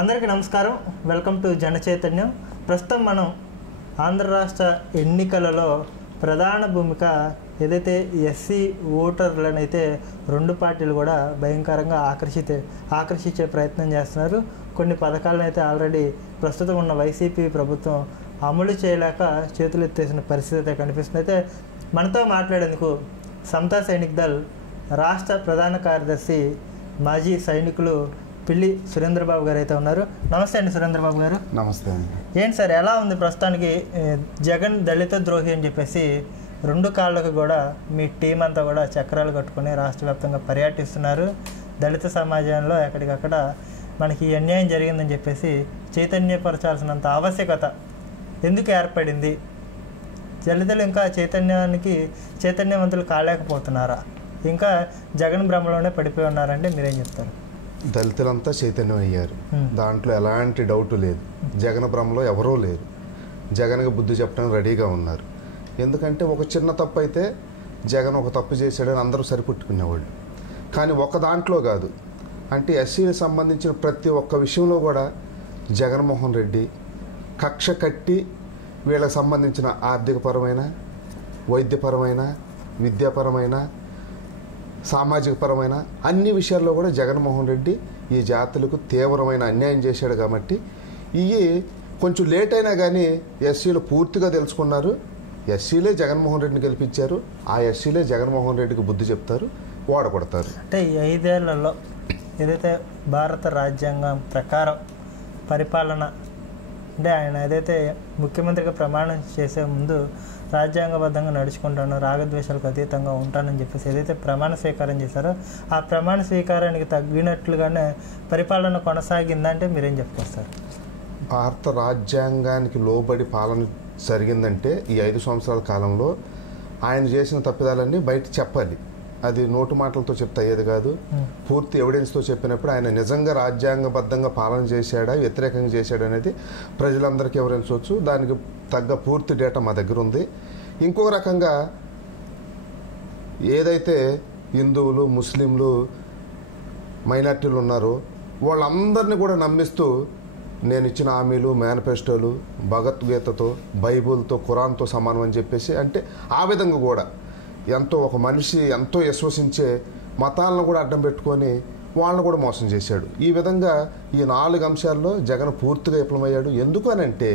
అందరికీ నమస్కారం. Welcome to జన చైతన్యం. ప్రస్తుతం మనం ఆంధ్ర రాష్ట్ర ఎన్నికలలో ప్రధాన భూమిక ఏదైతే ఎస్సీ ఓటర్లనైతే రెండు పార్టీలు కూడా భయంకరంగా ఆకర్షించే ప్రయత్నం చేస్తున్నారు. కొన్ని పథకాలను అయితే ఆల్రెడీ ప్రస్తుతం ఉన్న వైసీపీ ప్రభుత్వం అమలు చేయలేక చేతులు ఎత్తేసిన పరిస్థితి అయితే కనిపిస్తుంది. అయితే మనతో మాట్లాడేందుకు సమతా సైనిక్ దళ్ రాష్ట్ర ప్రధాన కార్యదర్శి మాజీ సైనికులు పిల్లి సురేంద్రబాబు గారు అయితే ఉన్నారు. నమస్తే అండి సురేంద్రబాబు గారు. నమస్తే అండి. ఏంటి సార్, ఎలా ఉంది ప్రస్తుతానికి? జగన్ దళిత ద్రోహి అని చెప్పేసి రెండు కాళ్ళకు కూడా మీ టీం అంతా కూడా చక్రాలు కట్టుకుని రాష్ట్ర వ్యాప్తంగా పర్యటిస్తున్నారు. దళిత సమాజంలో ఎక్కడికక్కడ మనకి అన్యాయం జరిగిందని చెప్పేసి చైతన్యపరచాల్సినంత ఆవశ్యకత ఎందుకు ఏర్పడింది? దళితులు ఇంకా చైతన్యవంతులు కాలేకపోతున్నారా? ఇంకా జగన్ భ్రమలోనే పడిపోయి ఉన్నారంటే మీరేం చెప్తారు? దళితులంతా చైతన్యం అయ్యారు, దాంట్లో ఎలాంటి డౌట్ లేదు. జగన్ భ్రమలో ఎవరూ లేరు. జగన్కి బుద్ధి చెప్పడానికి రెడీగా ఉన్నారు. ఎందుకంటే ఒక చిన్న తప్పు అయితే జగన్ ఒక తప్పు చేశాడని అందరూ సరిపెట్టుకునేవాళ్ళు. కానీ ఒక దాంట్లో కాదు, అంటే ఎస్సీకి సంబంధించిన ప్రతి ఒక్క విషయంలో కూడా జగన్మోహన్ రెడ్డి కక్ష కట్టి వీళ్ళకి సంబంధించిన ఆర్థికపరమైన, వైద్యపరమైన, విద్యాపరమైన, సామాజిక పరమైన అన్ని విషయాల్లో కూడా జగన్మోహన్ రెడ్డి ఈ జాతులకు తీవ్రమైన అన్యాయం చేశాడు. కాబట్టి ఇవి కొంచెం లేట్ అయినా కానీ ఎస్సీలు పూర్తిగా తెలుసుకున్నారు. ఎస్సీలే జగన్మోహన్ రెడ్డిని గెలిపించారు. ఆ ఎస్సీలే జగన్మోహన్ రెడ్డికి బుద్ధి చెప్తారు, ఓడగొడతారు. అంటే ఈ 5 ఏళ్లలో ఏదైతే భారత రాజ్యాంగం ప్రకారం పరిపాలన, అంటే ఆయన ఏదైతే ముఖ్యమంత్రిగా ప్రమాణం చేసే ముందు రాజ్యాంగబద్ధంగా నడుచుకుంటాను, రాగద్వేషాలకు అతీతంగా ఉంటానని చెప్పేసి ఏదైతే ప్రమాణ స్వీకారం చేశారో ఆ ప్రమాణ స్వీకారానికి తగ్గినట్లుగానే పరిపాలన కొనసాగిందంటే మీరేం చెప్పుకొస్తారు? భారత రాజ్యాంగానికి లోబడి పాలన జరిగిందంటే ఈ 5 సంవత్సరాల కాలంలో ఆయన చేసిన తప్పిదాలన్నీ బయట చెప్పాలి. అది నోటు మాటలతో చెప్తే అయ్యేది కాదు. పూర్తి ఎవిడెన్స్తో చెప్పినప్పుడు ఆయన నిజంగా రాజ్యాంగబద్ధంగా పాలన చేశాడా, వ్యతిరేకంగా చేశాడా అనేది ప్రజలందరికీ వివరించవచ్చు. దానికి తగ్గ పూర్తి డేటా మా దగ్గర ఉంది. ఇంకొక రకంగా ఏదైతే హిందువులు, ముస్లింలు, మైనార్టీలు ఉన్నారో వాళ్ళందరినీ కూడా నమ్మిస్తూ నేను ఇచ్చిన హామీలు, మేనిఫెస్టోలు భగవద్గీతతో, బైబుల్తో, ఖురాన్తో సమానం అని చెప్పేసి, అంటే ఆ విధంగా కూడా ఎంతో ఒక మనిషి ఎంతో విశ్వసించే మతాలను కూడా అడ్డం పెట్టుకొని వాళ్ళని కూడా మోసం చేశాడు. ఈ విధంగా ఈ 4 అంశాల్లో జగన్ పూర్తిగా విఫలమయ్యాడు. ఎందుకు అని అంటే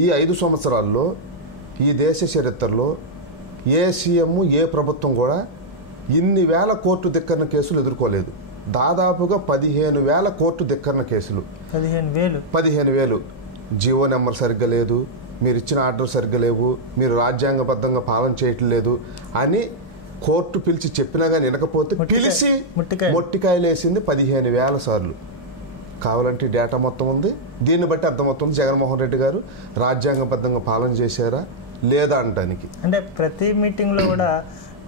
ఈ 5 సంవత్సరాల్లో ఈ దేశ చరిత్రలో ఏ సీఎం, ఏ ప్రభుత్వం కూడా ఇన్ని వేల కోర్టు ధిక్కరణ కేసులు ఎదుర్కోలేదు. దాదాపుగా 15,000 కోర్టు ధిక్కరణ కేసులు. 15,000. జియో నెంబర్ సరిగ్గా లేదు, మీరు ఇచ్చిన ఆర్డర్ సరిగ్గా లేవు, మీరు రాజ్యాంగబద్ధంగా పాలన చేయట్లేదు అని కోర్టు పిలిచి చెప్పినా కానీ వినకపోతే పిలిచి మొట్టికాయలు వేసింది 15,000 సార్లు. కావాలంటే డేటా మొత్తం ఉంది. దీన్ని బట్టి అర్థమవుతుంది జగన్మోహన్ రెడ్డి గారు రాజ్యాంగబద్ధంగా పాలన చేశారా లేదా అనడానికి. అంటే ప్రతి మీటింగ్లో కూడా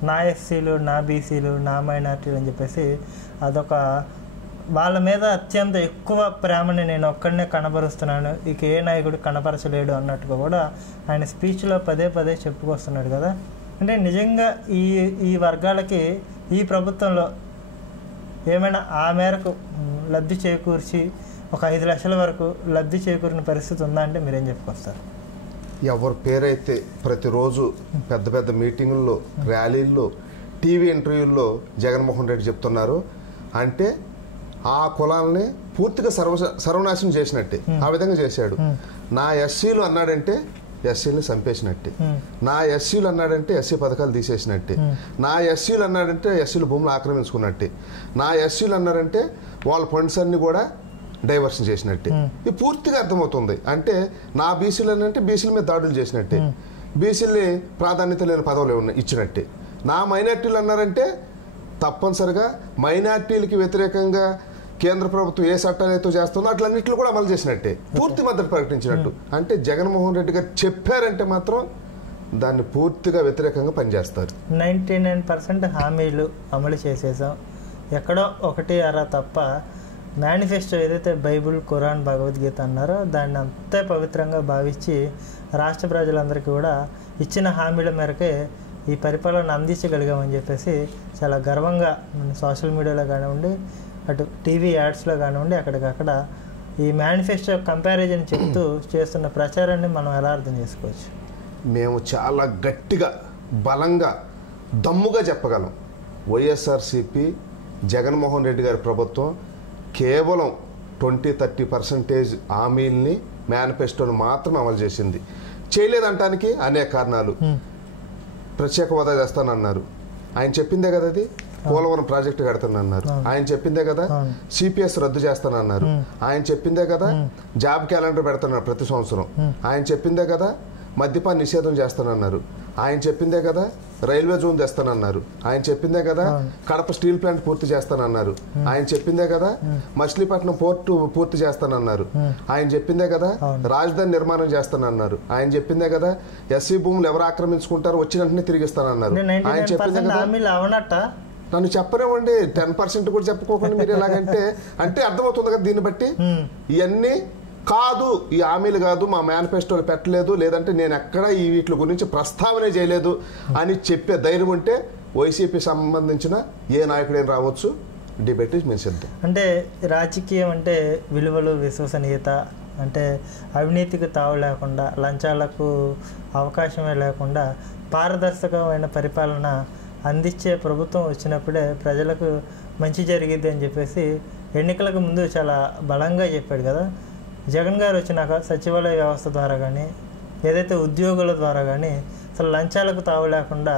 నా ఎస్సీలు, నా బీసీలు, నా మైనార్టీలు అని చెప్పేసి అదొక వాళ్ళ మీద అత్యంత ఎక్కువ ప్రేమని నేను ఒక్కడనే కనబరుస్తున్నాను, ఇక ఏ నాయకుడు కనపరచలేడు అన్నట్టుగా కూడా ఆయన స్పీచ్లో పదే చెప్పుకొస్తున్నాడు కదా. అంటే నిజంగా ఈ వర్గాలకి ఈ ప్రభుత్వంలో ఏమైనా ఆ మేరకు లబ్ధి చేకూర్చి ఒక 5 లక్షల వరకు లబ్ధి చేకూరిన పరిస్థితి ఉందా అంటే మీరేం చెప్పుకొస్తారు? ఎవరి పేరైతే ప్రతిరోజు పెద్ద పెద్ద మీటింగుల్లో, ర్యాలీల్లో, టీవీ ఇంటర్వ్యూల్లో జగన్మోహన్ రెడ్డి చెప్తున్నారు అంటే ఆ కులాలని పూర్తిగా సర్వనాశనం చేసినట్టే. ఆ విధంగా చేశాడు. నా ఎస్సీలు అన్నాడంటే ఎస్సీలు చంపేసినట్టే. నా ఎస్సీలు అన్నాడంటే ఎస్సీ పథకాలు తీసేసినట్టే. నా ఎస్సీలు అన్నాడంటే ఎస్సీలు భూములు ఆక్రమించుకున్నట్టే. నా ఎస్సీలు అన్నారంటే వాళ్ళ ఫండ్స్ అన్ని కూడా డైవర్షన్ చేసినట్టే. ఇది పూర్తిగా అర్థమవుతుంది. అంటే నా బీసీలు అనంటే బీసీల మీద దాడులు చేసినట్టే, బీసీలని ప్రాధాన్యత లేని పదవులు ఇచ్చినట్టే. నా మైనార్టీలు అన్నారంటే తప్పనిసరిగా మైనార్టీలకి వ్యతిరేకంగా కేంద్ర ప్రభుత్వం ఏ చట్టాలు అయితే చేస్తుందో అట్లన్నింటిలో కూడా అమలు చేసినట్టే, పూర్తి మద్దతు ప్రకటించినట్టు. అంటే జగన్మోహన్ రెడ్డి గారు చెప్పారంటే మాత్రం దాన్ని పూర్తిగా వ్యతిరేకంగా పనిచేస్తారు. 99% హామీలు అమలు చేసేసాం, ఎక్కడో 1-2 తప్ప మేనిఫెస్టో ఏదైతే బైబుల్, ఖురాన్, భగవద్గీత అన్నారో దాన్ని అంతే పవిత్రంగా భావించి రాష్ట్ర ప్రజలందరికీ కూడా ఇచ్చిన హామీల మేరకే ఈ పరిపాలన అందించగలిగామని చెప్పేసి చాలా గర్వంగా సోషల్ మీడియాలో కానివ్వండి అటు టీవీ యాడ్స్లో కానివ్వండి అక్కడికక్కడ ఈ మేనిఫెస్టో కంపారిజన్ చెప్తూ చేస్తున్న ప్రచారాన్ని మనం ఎలా అర్థం చేసుకోవచ్చు? మేము చాలా గట్టిగా బలంగా దమ్ముగా చెప్పగలం. వైఎస్ఆర్సీపీ జగన్మోహన్ రెడ్డి గారి ప్రభుత్వం కేవలం 20-30% హామీల్ని మేనిఫెస్టోని మాత్రం అమలు చేసింది. చేయలేదంటానికి అనేక కారణాలు. ప్రత్యేక హోదా చేస్తానన్నారు, ఆయన చెప్పిందే కదా. అది పోలవరం ప్రాజెక్టు కడతానన్నారు, ఆయన చెప్పిందే కదా. సిపిఎస్ రద్దు చేస్తానన్నారు, ఆయన చెప్పిందే కదా. జాబ్ క్యాలెండర్ పెడతాన్నారు ప్రతి సంవత్సరం, ఆయన చెప్పిందే కదా. మద్యపాన నిషేధం చేస్తానన్నారు, ఆయన చెప్పిందే కదా. రైల్వే జోన్ తెస్తానన్నారు, ఆయన చెప్పిందే కదా. కడప స్టీల్ ప్లాంట్ పూర్తి చేస్తానన్నారు, ఆయన చెప్పిందే కదా. మచిలీపట్నం పోర్టు పూర్తి చేస్తానన్నారు, ఆయన చెప్పిందే కదా. రాజధాని నిర్మాణం చేస్తానన్నారు, ఆయన చెప్పిందే కదా. ఎస్సీ భూములు ఎవరు ఆక్రమించుకుంటారో వచ్చిన వెంటనే తిరిగిస్తానన్నారు, ఆయన చెప్పిందే కదా. నన్ను చెప్పరేమండి 10% కూడా చెప్పుకోకుండా మీరు ఎలాగంటే అంటే అర్థమవుతుంది కదా. దీన్ని బట్టి ఇవన్నీ కాదు, ఈ హామీలు కాదు, మా మేనిఫెస్టోలు పెట్టలేదు, లేదంటే నేను ఎక్కడ ఈ వీటి గురించి ప్రస్తావనే చేయలేదు అని చెప్పే ధైర్యం ఉంటే వైసీపీ సంబంధించిన ఏ నాయకుడైనా రావచ్చు, డిబేట్ మేము సిద్ధం. అంటే రాజకీయం అంటే విలువలు, విశ్వసనీయత, అంటే అవినీతికి తావు లేకుండా, లంచాలకు అవకాశమే లేకుండా పారదర్శకమైన పరిపాలన అందించే ప్రభుత్వం వచ్చినప్పుడే ప్రజలకు మంచి జరిగిద్ది అని చెప్పేసి ఎన్నికలకు ముందు చాలా బలంగా చెప్పాడు కదా. జగన్ గారు వచ్చినాక సచివాలయ వ్యవస్థ ద్వారా కానీ ఏదైతే ఉద్యోగుల ద్వారా కానీ అసలు లంచాలకు తావు లేకుండా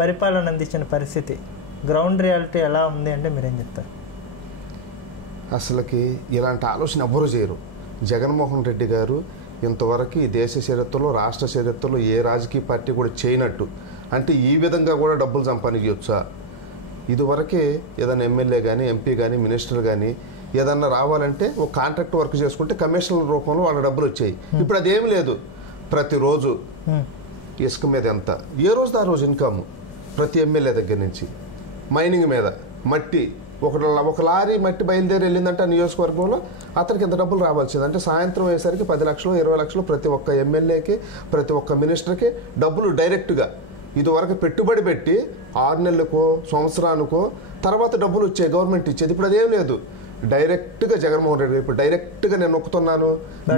పరిపాలన అందించిన పరిస్థితి, గ్రౌండ్ రియాలిటీ ఎలా ఉంది అంటే మీరేం చెప్తారు? అసలుకి ఇలాంటి ఆలోచన ఎవ్వరూ చేయరు. జగన్మోహన్ రెడ్డి గారు ఇంతవరకు ఈ దేశ చరిత్రలో, రాష్ట్ర చరిత్రలో ఏ రాజకీయ పార్టీ కూడా చేయనట్టు, అంటే ఈ విధంగా కూడా డబ్బులు సంపాదించవచ్చా? ఇదివరకే ఏదైనా ఎమ్మెల్యే కానీ, ఎంపీ కానీ, మినిస్టర్ కానీ ఏదన్నా రావాలంటే ఒక కాంట్రాక్ట్ వర్క్ చేసుకుంటే కమిషన్ల రూపంలో వాళ్ళ డబ్బులు వచ్చాయి. ఇప్పుడు అదేమి లేదు. ప్రతిరోజు ఇసుక మీద ఎంత, ఏ రోజు ఆ రోజు ఇన్కమ్ ప్రతి ఎమ్మెల్యే దగ్గర నుంచి. మైనింగ్ మీద మట్టి, ఒక లారీ మట్టి బయలుదేరి వెళ్ళిందంటే ఆ నియోజకవర్గంలో అతనికి ఎంత డబ్బులు రావాల్సింది. అంటే సాయంత్రం అయ్యేసరికి 10 లక్షలు 20 లక్షలు ప్రతి ఒక్క ఎమ్మెల్యేకి, ప్రతి ఒక్క మినిస్టర్కి డబ్బులు డైరెక్ట్గా. ఇదివరకు పెట్టుబడి పెట్టి 6 నెలలకో సంవత్సరానికో తర్వాత డబ్బులు వచ్చాయి, గవర్నమెంట్ ఇచ్చేది. ఇప్పుడు అదేం లేదు. డైరెక్ట్గా జగన్మోహన్ రెడ్డి ఇప్పుడు డైరెక్ట్గా నేను నొక్కుతున్నాను,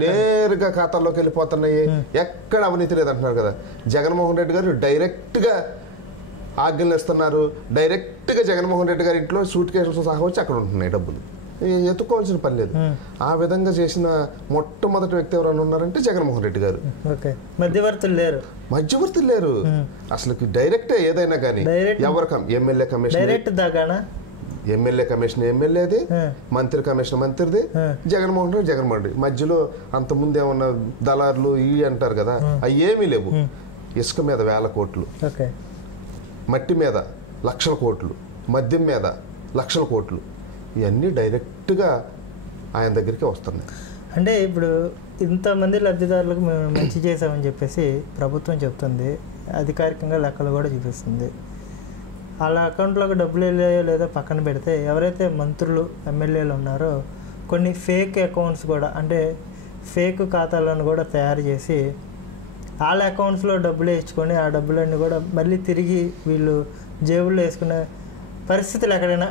నేరుగా ఖాతాల్లోకి వెళ్ళిపోతున్నాయి, ఎక్కడ అవినీతి లేదంటున్నారు కదా. జగన్మోహన్ రెడ్డి గారు డైరెక్ట్గా ఆజ్ఞలు ఇస్తున్నారు, డైరెక్ట్గా జగన్మోహన్ రెడ్డి గారి ఇంట్లో సూట్ కేసులతో సహా వచ్చి అక్కడ ఉంటున్నాయి డబ్బులు, ఎత్తుకోవాల్సిన పని లేదు. ఆ విధంగా చేసిన మొట్టమొదటి వ్యక్తి ఎవరైనా ఉన్నారంటే జగన్మోహన్ రెడ్డి గారు. మధ్యవర్తులు లేరు అసలు. డైరెక్టే ఏదైనా కానీ ఎవరికం ఎమ్మెల్యే కమిషన్, ఎమ్మెల్యే కమిషన్ ఎమ్మెల్యేది, మంత్రి కమిషన్ మంత్రిది, జగన్మోహన్ రెడ్డి. మధ్యలో అంతకుముందు ఏమన్నా దళారులు ఇవి అంటారు కదా, అవి ఏమీ లేవు. ఇసుక మీద 1000 కోట్లు, మట్టి మీద 1,00,000 కోట్లు, మద్యం మీద 1,00,000 కోట్లు, ఇవన్నీ డైరెక్ట్గా ఆయన దగ్గరికి వస్తున్నాయి. అంటే ఇప్పుడు ఇంతమంది లబ్ధిదారులకు మేము మంచి చేసామని చెప్పేసి ప్రభుత్వం చెప్తుంది, అధికారికంగా లెక్కలు కూడా చూపిస్తుంది. వాళ్ళ అకౌంట్లోకి డబ్బులు వెళ్ళాయో లేదో పక్కన పెడితే, ఎవరైతే మంత్రులు ఎమ్మెల్యేలు ఉన్నారో కొన్ని ఫేక్ అకౌంట్స్ కూడా, అంటే ఫేక్ ఖాతాలను కూడా తయారు చేసి వాళ్ళ అకౌంట్స్లో డబ్బులు వేయించుకొని ఆ డబ్బులన్నీ కూడా మళ్ళీ తిరిగి వీళ్ళు జేబుల్లో వేసుకునే పరిస్థితులు ఎక్కడైనా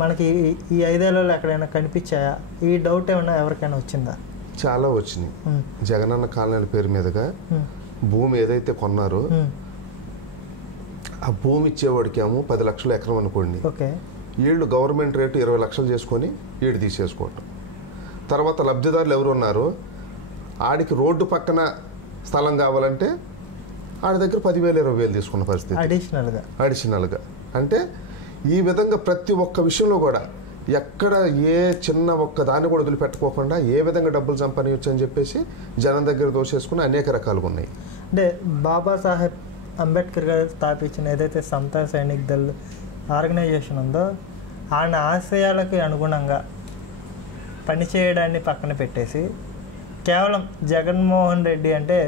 మనకి ఈ 5 ఏళ్లలో ఎక్కడైనా కనిపించాయా? ఈ డౌట్ ఏమన్నా ఎవరికైనా వచ్చిందా? చాలా వచ్చినాయి. జగనన్న కాలనీల పేరు మీదుగా భూమి ఏదైతే కొన్నారో ఆ భూమి ఇచ్చేవాడికేమో 10 లక్షలు ఎకరం అనుకోండి, వీళ్ళు గవర్నమెంట్ రేటు 20 లక్షలు చేసుకొని వీడు తీసేసుకోవటం. తర్వాత లబ్ధిదారులు ఎవరు ఉన్నారో ఆడికి రోడ్డు పక్కన స్థలం కావాలంటే ఆడి దగ్గర 10,000 20,000 తీసుకున్న పరిస్థితి అడిషనల్గా. అంటే ఈ విధంగా ప్రతి ఒక్క విషయంలో కూడా ఎక్కడ ఏ చిన్న ఒక్క దాన్ని కూడా వదిలిపెట్టుకోకుండా ఏ విధంగా డబ్బులు సంపాదించవచ్చు అని చెప్పేసి జనం దగ్గర దోషేసుకుని అనేక రకాలుగా ఉన్నాయి. అంటే బాబాసాహెబ్ అంబేద్కర్ గారు స్థాపించిన ఏదైతే సమతా సైనిక్ దళ్ ఆర్గనైజేషన్ ఉందో, ఆయన ఆశయాలకి అనుగుణంగా పనిచేయడాన్ని పక్కన పెట్టేసి కేవలం జగన్మోహన్ రెడ్డి అంటే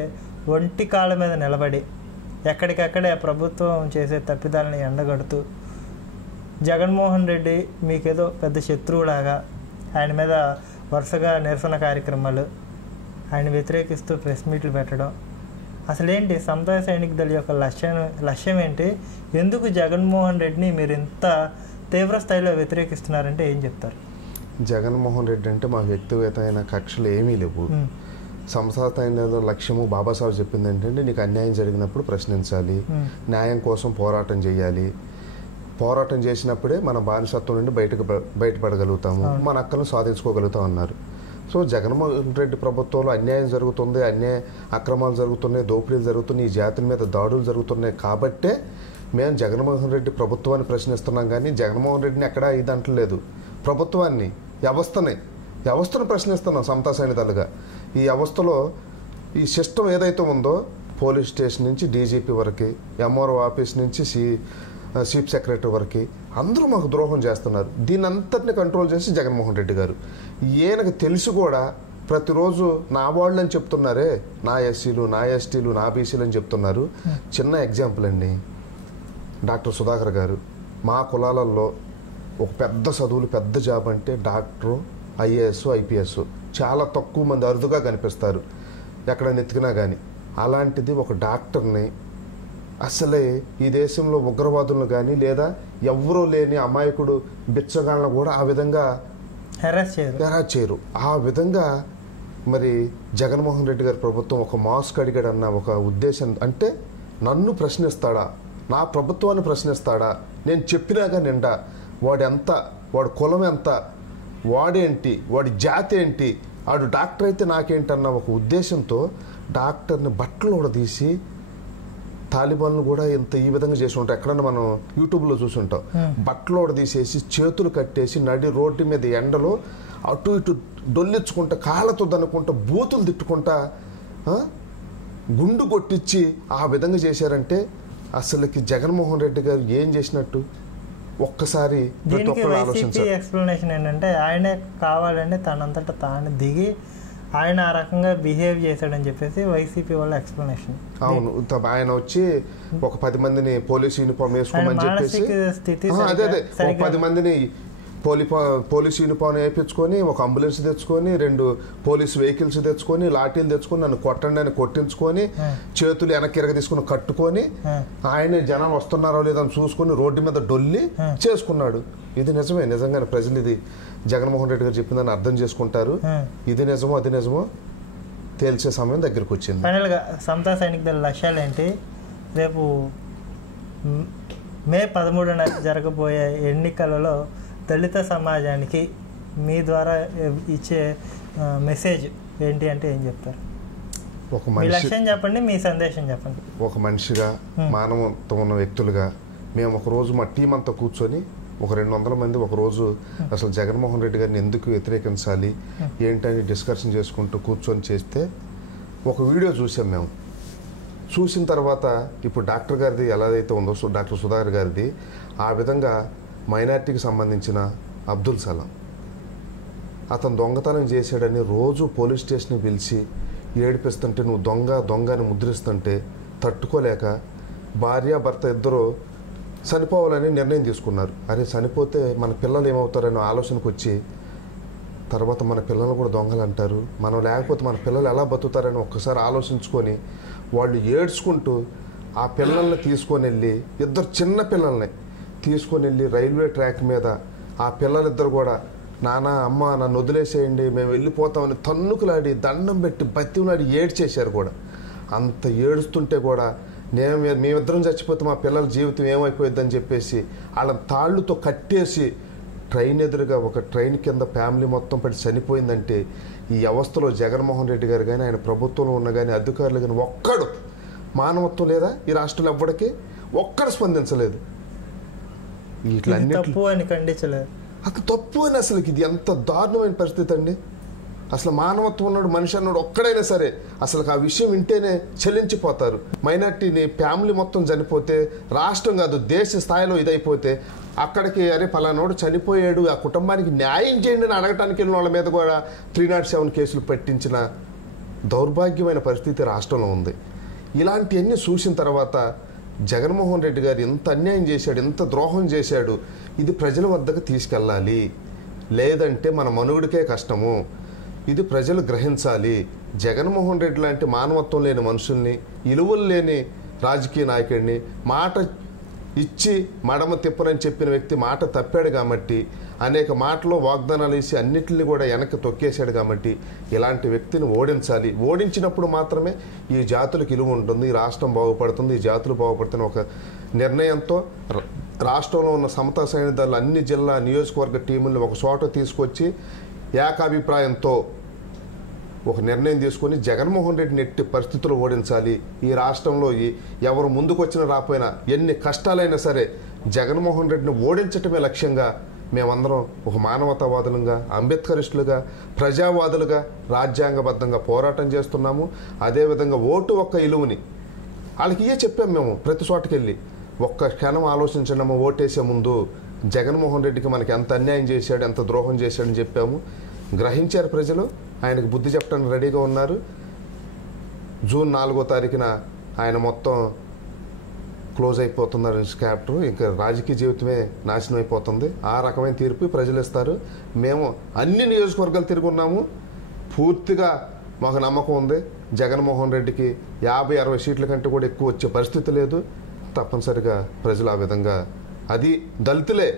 ఒంటి కాళ్ళ మీద నిలబడి ఎక్కడికక్కడే ప్రభుత్వం చేసే తప్పిదాలని ఎండగడుతూ, జగన్మోహన్ రెడ్డి మీకేదో పెద్ద శత్రువులాగా ఆయన మీద వరుసగా నిరసన కార్యక్రమాలు, ఆయన వ్యతిరేకిస్తూ ప్రెస్ మీట్లు పెట్టడం, అసలేంటి సమతా సైనిక్ దళ యొక్క లక్ష్యం ఏంటి? ఎందుకు జగన్మోహన్ రెడ్డిని మీరు ఇంత తీవ్ర స్థాయిలో వ్యతిరేకిస్తున్నారంటే ఏం చెప్తారు? జగన్మోహన్ రెడ్డి అంటే మా వ్యక్తిగతమైన కక్షలు ఏమీ లేవు. సంస్థాగతమైన లక్ష్యము బాబాసాహెబ్ చెప్పింది ఏంటంటే నీకు అన్యాయం జరిగినప్పుడు ప్రశ్నించాలి, న్యాయం కోసం పోరాటం చేయాలి. పోరాటం చేసినప్పుడే మన బానిసత్వం నుండి బయటపడగలుగుతాము, మన హక్కులను సాధించుకోగలుగుతాం అన్నారు. సో జగన్మోహన్ రెడ్డి ప్రభుత్వంలో అన్యాయం జరుగుతుంది, అక్రమాలు జరుగుతున్నాయి, దోపిడీలు జరుగుతున్నాయి, ఈ జాతుల మీద దాడులు జరుగుతున్నాయి. కాబట్టే మేము జగన్మోహన్ రెడ్డి ప్రభుత్వాన్ని ప్రశ్నిస్తున్నాం. కానీ జగన్మోహన్ రెడ్డిని ఎక్కడా ఇది అంటలేదు, ప్రభుత్వాన్ని, వ్యవస్థను ప్రశ్నిస్తున్నాం సమతా సైనికులుగా. ఈ వ్యవస్థలో ఈ సిస్టమ్ ఏదైతే ఉందో పోలీస్ స్టేషన్ నుంచి డీజీపీ వరకు, ఎంఆర్ఓ ఆఫీస్ నుంచి చీఫ్ సెక్రటరీ వరకు అందరూ మాకు ద్రోహం చేస్తున్నారు. దీని అంతటిని కంట్రోల్ చేసి జగన్మోహన్ రెడ్డి గారు. ఈయనకు తెలిసి కూడా ప్రతిరోజు నా వాళ్ళు అని చెప్తున్నారే, నా ఎస్సీలు, నా ఎస్టీలు, నా బీసీలు అని చెప్తున్నారు. చిన్న ఎగ్జాంపుల్ అండి, డాక్టర్ సుధాకర్ గారు. మా కులాలలో ఒక పెద్ద చదువులు, పెద్ద జాబ్ అంటే డాక్టరు, ఐఏఎస్, ఐపీఎస్ చాలా తక్కువ మంది, అరుదుగా కనిపిస్తారు ఎక్కడ నెత్తికినా కానీ. అలాంటిది ఒక డాక్టర్ని అసలే ఈ దేశంలో ఉగ్రవాదులను కానీ లేదా ఎవరూ లేని అమాయకుడు బిచ్చగాళ్ళను కూడా ఆ విధంగా హెరాస్ చేయరు. ఆ విధంగా మరి జగన్మోహన్ రెడ్డి గారి ప్రభుత్వం ఒక మాస్క్ అడిగాడన్న ఒక ఉద్దేశం, అంటే నన్ను ప్రశ్నిస్తాడా, నా ప్రభుత్వాన్ని ప్రశ్నిస్తాడా, నేను చెప్పినాక నిండా వాడెంత, వాడి కులం ఎంత, వాడేంటి, వాడి జాతి ఏంటి, వాడు డాక్టర్ అయితే నాకేంటన్న ఒక ఉద్దేశంతో డాక్టర్ని బట్టలు కూడా తీసి, తాలిబాన్లు కూడా ఇంత ఈ విధంగా చేసి ఉంటాం, ఎక్కడన్నా మనం యూట్యూబ్లో చూసుంటాం, బట్టలు కూడా తీసేసి చేతులు కట్టేసి నడి రోడ్డు మీద ఎండలో అటు ఇటు డొల్లించుకుంటా, కాళ్ళతో దనుకుంటా, బూతులు తిట్టుకుంటా, గుండు కొట్టించి ఆ విధంగా చేశారంటే అసలుకి జగన్మోహన్ రెడ్డి గారు ఏం చేసినట్టు ఒక్కసారి ఆలోచించారు. ఎక్స్ప్లెనేషన్ ఏంటంటే ఆయనే కావాలంటే తనంతటా తాను దిగి ఆయన ఆ రకంగా బిహేవ్ చేశాడని చెప్పేసి వైసీపీ వాళ్ళ ఎక్స్ప్లెనేషన్. అవును, ఆయన వచ్చి ఒక 10 మందిని పోలీస్ యూనిఫామ్ వేసుకోమని చెప్పేసి, అదే 10 మందిని పోలీస్ యూనిఫామ్ వేయించుకొని, ఒక అంబులెన్స్ తెచ్చుకొని, 2 పోలీస్ వెహికల్స్ తెచ్చుకొని, లాఠీలు తెచ్చుకొని, నన్ను కొట్టండి అని కొట్టించుకొని, చేతులు వెనక్కి ఎరగ తీసుకుని కట్టుకొని, ఆయన జనం వస్తున్నారో లేదని చూసుకొని రోడ్డు మీద డొల్లి చేసుకున్నాడు. ఇది నిజమే, నిజంగానే ప్రజలు ఇది జగన్మోహన్ రెడ్డి గారు చెప్పిందని అర్థం చేసుకుంటారు. ఇది నిజమో అది నిజమో తేల్చే సమయం దగ్గరకు వచ్చింది. ఫైనల్గా సమతా సైనిక దళ లక్ష్యాలు ఏంటి? రేపు మే 13న జరగబోయే ఎన్నికలలో దళిత సమాజానికి మీ ద్వారా ఇచ్చే మెసేజ్ ఏంటి అంటే ఏం చెప్తారు? మీ లక్ష్యం చెప్పండి, మీ సందేశం చెప్పండి. ఒక మనిషిగా, మానవత్వం ఉన్న వ్యక్తులుగా మేము ఒకరోజు మా టీం అంతా కూర్చొని ఒక 200 మంది ఒకరోజు అసలు జగన్మోహన్ రెడ్డి గారిని ఎందుకు వ్యతిరేకించాలి ఏంటని డిస్కషన్ చేసుకుంటూ కూర్చొని చేస్తే ఒక వీడియో చూసాం మేము. చూసిన తర్వాత ఇప్పుడు డాక్టర్ గారిది ఎలాగైతే ఉందో, డాక్టర్ సుధాకర్ గారిది, ఆ విధంగా మైనార్టీకి సంబంధించిన అబ్దుల్ సలాం అతను దొంగతనం చేశాడని రోజు పోలీస్ స్టేషన్కి పిలిచి ఏడిపిస్తుంటే, నువ్వు దొంగ అని ముద్రిస్తుంటే తట్టుకోలేక భార్యాభర్త ఇద్దరు చనిపోవాలని నిర్ణయం తీసుకున్నారు. అరే చనిపోతే మన పిల్లలు ఏమవుతారని ఆలోచనకు వచ్చి, తర్వాత మన పిల్లలు కూడా దొంగలు అంటారు, మనం లేకపోతే మన పిల్లలు ఎలా బతుకుతారని ఒక్కసారి ఆలోచించుకొని వాళ్ళు ఏడ్చుకుంటూ ఆ పిల్లల్ని తీసుకొని వెళ్ళి, 2 చిన్న పిల్లల్ని తీసుకొని వెళ్ళి రైల్వే ట్రాక్ మీద ఆ పిల్లలిద్దరు కూడా, నాన్న అమ్మ నన్ను వదిలేసేయండి మేము వెళ్ళిపోతామని తన్నుకులాడి దండం పెట్టి బతిమలాడి ఏడ్చేశారు కూడా. అంత ఏడుస్తుంటే కూడా మేమిద్దరం చచ్చిపోతే మా పిల్లల జీవితం ఏమైపోయిద్దని చెప్పేసి వాళ్ళ తాళ్ళుతో కట్టేసి ట్రైన్ ఎదురుగా, ఒక ట్రైన్ కింద ఫ్యామిలీ మొత్తం పడి చనిపోయిందంటే ఈ వ్యవస్థలో జగన్మోహన్ రెడ్డి గారు కానీ, ఆయన ప్రభుత్వంలో ఉన్న కానీ, అధికారులు కానీ ఒక్కడు మానవత్వం లేదా? ఈ రాష్ట్రంలో ఎవ్వడికి ఒక్కడు స్పందించలేదు. ఇట్లన్నీ తప్పు అని ఖండించలేదు. అది తప్పు అని, అసలు ఇది ఎంత దారుణమైన పరిస్థితి అండి. అసలు మానవత్వం ఉన్నాడు, మనిషి అన్నాడు ఒక్కడైనా సరే అసలు ఆ విషయం వింటేనే చెల్లించిపోతారు. మైనార్టీని ఫ్యామిలీ మొత్తం చనిపోతే, రాష్ట్రం కాదు దేశ స్థాయిలో ఇదైపోతే అక్కడికి అరే పలానోడు చనిపోయాడు, ఆ కుటుంబానికి న్యాయం చేయండి అని అడగటానికి వెళ్ళిన వాళ్ళ మీద కూడా 307 కేసులు పెట్టించిన దౌర్భాగ్యమైన పరిస్థితి రాష్ట్రంలో ఉంది. ఇలాంటివన్నీ చూసిన తర్వాత జగన్మోహన్ రెడ్డి గారు ఎంత అన్యాయం చేశాడు, ఎంత ద్రోహం చేశాడు, ఇది ప్రజల వద్దకు తీసుకెళ్ళాలి, లేదంటే మన మనుగడికే కష్టము. ఇది ప్రజలు గ్రహించాలి. జగన్మోహన్ రెడ్డి లాంటి మానవత్వం లేని మనుషుల్ని, విలువలు లేని రాజకీయ నాయకుడిని, మాట ఇచ్చి మడమ తిప్పనని చెప్పిన వ్యక్తి మాట తప్పాడు కాబట్టి అనేక మాటలు వాగ్దానాలు వేసి అన్నిటిని కూడా వెనక్కి తొక్కేశాడు. కాబట్టి ఇలాంటి వ్యక్తిని ఓడించాలి. ఓడించినప్పుడు మాత్రమే ఈ జాతులకు విలువ ఉంటుంది, ఈ రాష్ట్రం బాగుపడుతుంది, ఈ జాతులు బాగుపడుతున్న ఒక నిర్ణయంతో రాష్ట్రంలో ఉన్న సమతా సైనికులు అన్ని జిల్లా నియోజకవర్గ టీములను ఒక చోట తీసుకొచ్చి ఏకాభిప్రాయంతో ఒక నిర్ణయం తీసుకొని జగన్మోహన్ రెడ్డిని ఎట్టి పరిస్థితుల్లో ఓడించాలి. ఈ రాష్ట్రంలో ఎవరు ముందుకు వచ్చినా రాపోయినా ఎన్ని కష్టాలైనా సరే జగన్మోహన్ రెడ్డిని ఓడించటమే లక్ష్యంగా మేమందరం ఒక మానవతావాదులుగా, అంబేద్కరిస్టులుగా, ప్రజావాదులుగా రాజ్యాంగబద్ధంగా పోరాటం చేస్తున్నాము. అదేవిధంగా ఓటు ఒక్క విలువని వాళ్ళకి చెప్పాము మేము. ప్రతి చోటకి వెళ్ళి ఒక్క క్షణం ఆలోచించడము, ఓటేసే ముందు జగన్మోహన్ రెడ్డికి మనకి ఎంత అన్యాయం చేశాడు, ఎంత ద్రోహం చేశాడని చెప్పాము. గ్రహించారు ప్రజలు, ఆయనకు బుద్ధి చెప్పడానికి రెడీగా ఉన్నారు. జూన్ 4వ తారీఖున ఆయన మొత్తం క్లోజ్ అయిపోతున్నారు క్యాప్టర్, ఇంకా రాజకీయ జీవితమే నాశనం అయిపోతుంది. ఆ రకమైన తీర్పు ప్రజలు ఇస్తారు. మేము అన్ని నియోజకవర్గాలు తిరుగున్నాము. పూర్తిగా మాకు నమ్మకం ఉంది జగన్మోహన్ రెడ్డికి 50-60 సీట్ల కంటే కూడా ఎక్కువ వచ్చే పరిస్థితి లేదు. తప్పనిసరిగా ప్రజలు ఆ విధంగా, అది దళితులే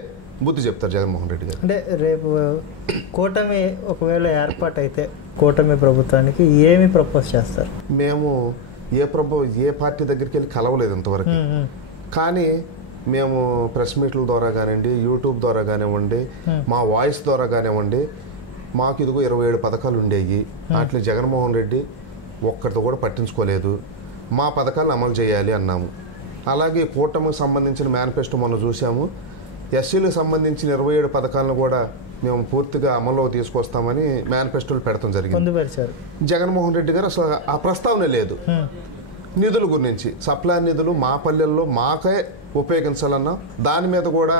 బుద్ధి చెప్తారు జగన్మోహన్ రెడ్డి గారు. అంటే రేపు కూటమి ఒకవేళ ఏర్పాటు అయితే కూటమి ప్రభుత్వానికి ఏమి ప్రపోజ్ చేస్తారు? మేము ఏ పార్టీ దగ్గరికి వెళ్ళి కలవలేదు ఇంతవరకు. కానీ మేము ప్రెస్ మీట్ల ద్వారా కానివ్వండి, యూట్యూబ్ ద్వారా కానివ్వండి, మా వాయిస్ ద్వారా కానివ్వండి, మాకు ఇదిగో 27 పథకాలు ఉండేవి. వాటిని జగన్మోహన్ రెడ్డి ఒక్కరితో కూడా పట్టించుకోలేదు. మా పథకాలను అమలు చేయాలి అన్నాము. అలాగే కూటమికి సంబంధించిన మేనిఫెస్టో మొన్న చూసాము. ఎస్సీలకు సంబంధించిన 27 పథకాలను కూడా మేము పూర్తిగా అమల్లో తీసుకొస్తామని మేనిఫెస్టోలు పెడతాం జరిగింది. జగన్మోహన్ రెడ్డి గారు అసలు ఆ ప్రస్తావన లేదు. నిధుల గురించి, సప్లై నిధులు మా పల్లెల్లో మాకే ఉపయోగించాలన్నా దాని మీద కూడా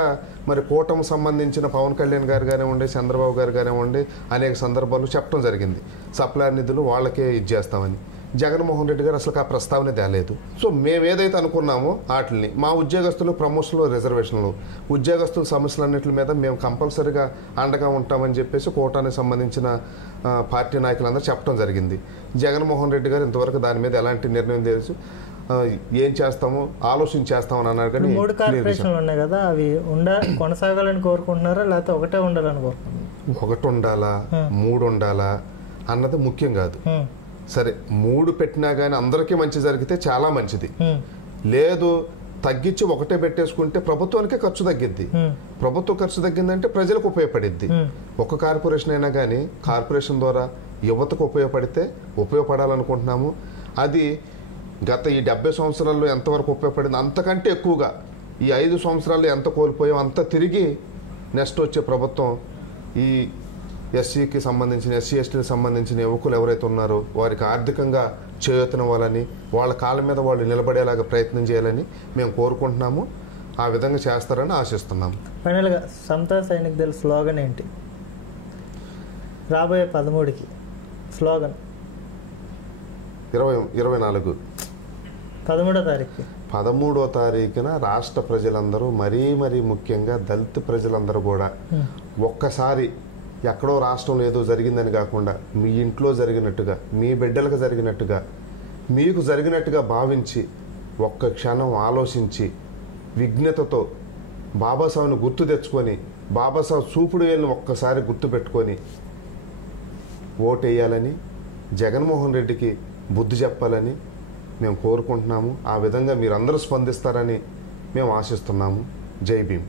మరి కూటమి సంబంధించిన పవన్ కళ్యాణ్ గారు కానివ్వండి, చంద్రబాబు గారు కానివ్వండి అనేక సందర్భాలు చెప్పడం జరిగింది. సప్లై నిధులు వాళ్ళకే ఇచ్చేస్తామని. జగన్మోహన్ రెడ్డి గారు అసలు ఆ ప్రస్తావన తేలేదు. సో మేము ఏదైతే అనుకున్నామో వాటిని మా ఉద్యోగస్తులు ప్రమోషన్లు, రిజర్వేషన్లు, ఉద్యోగస్తుల సమస్యలన్నింటి మీద మేము కంపల్సరీగా అండగా ఉంటామని చెప్పేసి కూటమికి సంబంధించిన పార్టీ నాయకులందరూ చెప్పడం జరిగింది. జగన్మోహన్ రెడ్డి గారు ఇంతవరకు దాని మీద ఎలాంటి నిర్ణయం తెలుసు, ఏం చేస్తామో ఆలోచించేస్తామని అన్నారు. కానీ 3 కార్పొరేషన్లు ఉన్నాయి కదా, అవి కొనసాగాలని కోరుకుంటున్నారా లేకపోతే ఒకటే ఉండాలని కోరుకుంటున్నారా? ఒకటి ఉండాలా 3 ఉండాలా అన్నది ముఖ్యం కాదు. సరే 3 పెట్టినా కానీ అందరికీ మంచి జరిగితే చాలా మంచిది. లేదు తగ్గించి ఒకటే పెట్టేసుకుంటే ప్రభుత్వానికే ఖర్చు తగ్గిద్ది. ప్రభుత్వ ఖర్చు తగ్గిందంటే ప్రజలకు ఉపయోగపడిద్ది. ఒక కార్పొరేషన్ అయినా కానీ కార్పొరేషన్ ద్వారా యువతకు ఉపయోగపడాలనుకుంటున్నాము. అది గత ఈ 70 సంవత్సరాల్లో ఎంతవరకు ఉపయోగపడింది అంతకంటే ఎక్కువగా ఈ 5 సంవత్సరాల్లో ఎంత కోల్పోయాం అంత తిరిగి నెక్స్ట్ వచ్చే ప్రభుత్వం ఈ ఎస్సీకి సంబంధించిన, ఎస్సీ ఎస్టీకి సంబంధించిన యువకులు ఎవరైతే ఉన్నారో వారికి ఆర్థికంగా చేయూతనివ్వాలని, వాళ్ళ కాళ్ళ మీద వాళ్ళు నిలబడేలాగా ప్రయత్నం చేయాలని మేము కోరుకుంటున్నాము. ఆ విధంగా చేస్తారని ఆశిస్తున్నాము. ఫైనల్గా సమతా సైనిక్ దళ స్లోగన్ ఏంటి రాబోయే 13కి? స్లోగన్ 24 13వ తారీఖున రాష్ట్ర ప్రజలందరూ మరీ ముఖ్యంగా దళిత ప్రజలందరూ కూడా ఒక్కసారి ఎక్కడో రాష్ట్రంలో ఏదో జరిగిందని కాకుండా మీ ఇంట్లో జరిగినట్టుగా, మీ బిడ్డలకు జరిగినట్టుగా, మీకు జరిగినట్టుగా భావించి ఒక్క క్షణం ఆలోచించి విజ్ఞతతో బాబాసాహెబ్ను గుర్తు తెచ్చుకొని బాబాసాహెబ్ చూపుడు వేలును ఒక్కసారి గుర్తుపెట్టుకొని ఓటేయాలని, జగన్మోహన్ రెడ్డికి బుద్ధి చెప్పాలని మేము కోరుకుంటున్నాము. ఆ విధంగా మీరందరూ స్పందిస్తారని మేము ఆశిస్తున్నాము. జై భీమ్.